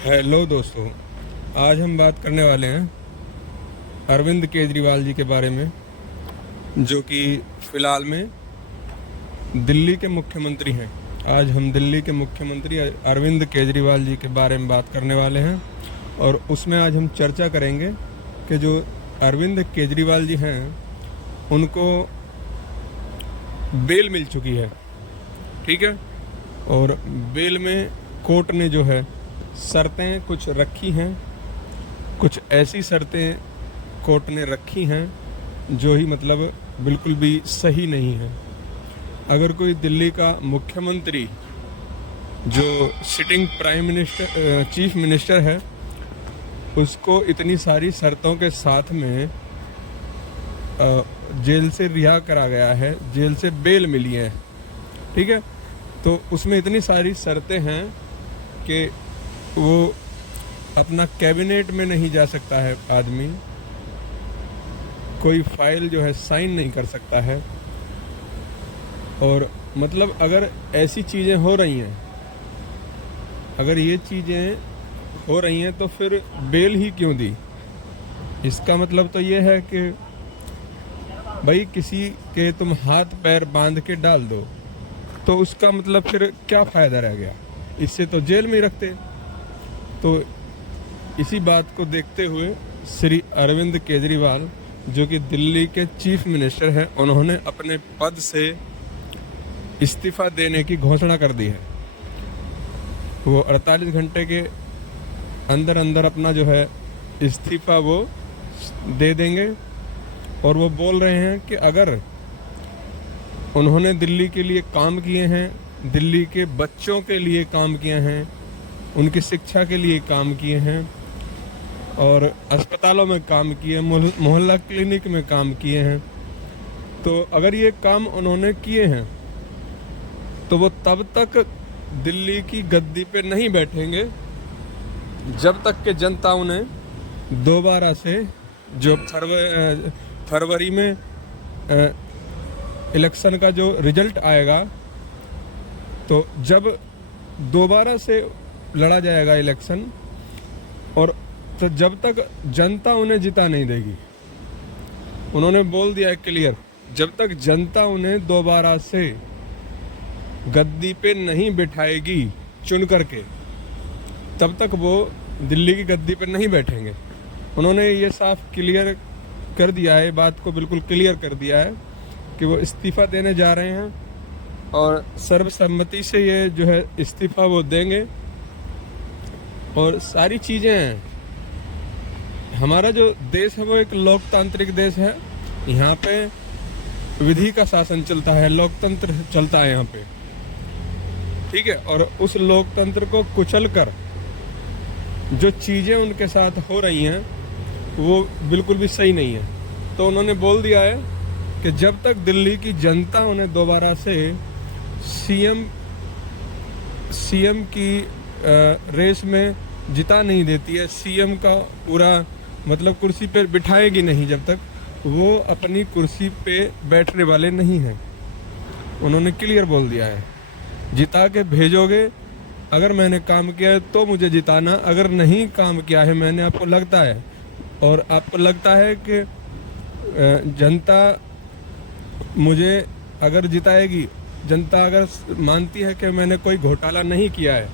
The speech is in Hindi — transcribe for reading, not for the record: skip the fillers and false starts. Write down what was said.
हेलो दोस्तों, आज हम बात करने वाले हैं अरविंद केजरीवाल जी के बारे में, जो कि फ़िलहाल में दिल्ली के मुख्यमंत्री हैं। आज हम दिल्ली के मुख्यमंत्री अरविंद केजरीवाल जी के बारे में बात करने वाले हैं और उसमें आज हम चर्चा करेंगे कि जो अरविंद केजरीवाल जी हैं उनको बेल मिल चुकी है, ठीक है। और बेल में कोर्ट ने जो है शर्तें कुछ रखी हैं, कुछ ऐसी शर्तें कोर्ट ने रखी हैं जो ही मतलब बिल्कुल भी सही नहीं है। अगर कोई दिल्ली का मुख्यमंत्री जो sitting prime minister chief minister है उसको इतनी सारी शर्तों के साथ में जेल से रिहा करा गया है, जेल से बेल मिली है, ठीक है, तो उसमें इतनी सारी शर्तें हैं कि वो अपना कैबिनेट में नहीं जा सकता है, आदमी कोई फाइल जो है साइन नहीं कर सकता है। और मतलब अगर ऐसी चीज़ें हो रही हैं, अगर ये चीज़ें हो रही हैं तो फिर बेल ही क्यों दी? इसका मतलब तो ये है कि भाई किसी के तुम हाथ पैर बांध के डाल दो तो उसका मतलब फिर क्या फ़ायदा रह गया? इससे तो जेल में ही रखते। तो इसी बात को देखते हुए श्री अरविंद केजरीवाल, जो कि दिल्ली के चीफ मिनिस्टर हैं, उन्होंने अपने पद से इस्तीफ़ा देने की घोषणा कर दी है। वो 48 घंटे के अंदर अंदर अपना जो है इस्तीफ़ा वो दे देंगे। और वो बोल रहे हैं कि अगर उन्होंने दिल्ली के लिए काम किए हैं, दिल्ली के बच्चों के लिए काम किए हैं, उनकी शिक्षा के लिए काम किए हैं और अस्पतालों में काम किए, मोहल्ला क्लिनिक में काम किए हैं, तो अगर ये काम उन्होंने किए हैं तो वो तब तक दिल्ली की गद्दी पे नहीं बैठेंगे जब तक कि जनता उन्हें दोबारा से, जो फरवरी में इलेक्शन का जो रिजल्ट आएगा, तो जब दोबारा से लड़ा जाएगा इलेक्शन, और तो जब तक जनता उन्हें जिता नहीं देगी, उन्होंने बोल दिया है क्लियर, जब तक जनता उन्हें दोबारा से गद्दी पे नहीं बिठाएगी चुन करके, तब तक वो दिल्ली की गद्दी पे नहीं बैठेंगे। उन्होंने ये साफ क्लियर कर दिया है, बात को बिल्कुल क्लियर कर दिया है कि वो इस्तीफ़ा देने जा रहे हैं और सर्वसम्मति से ये जो है इस्तीफ़ा वो देंगे। और सारी चीज़ें हैं, हमारा जो देश है वो एक लोकतांत्रिक देश है, यहाँ पे विधि का शासन चलता है, लोकतंत्र चलता है यहाँ पे, ठीक है। और उस लोकतंत्र को कुचल कर जो चीज़ें उनके साथ हो रही हैं वो बिल्कुल भी सही नहीं है। तो उन्होंने बोल दिया है कि जब तक दिल्ली की जनता उन्हें दोबारा से सीएम की रेस में जिता नहीं देती है, सीएम का पूरा मतलब कुर्सी पर बिठाएगी नहीं, जब तक वो अपनी कुर्सी पे बैठने वाले नहीं हैं। उन्होंने क्लियर बोल दिया है, जिता के भेजोगे, अगर मैंने काम किया है तो मुझे जिताना, अगर नहीं काम किया है मैंने, आपको लगता है और आपको लगता है कि जनता मुझे अगर जिताएगी, जनता अगर मानती है कि मैंने कोई घोटाला नहीं किया है,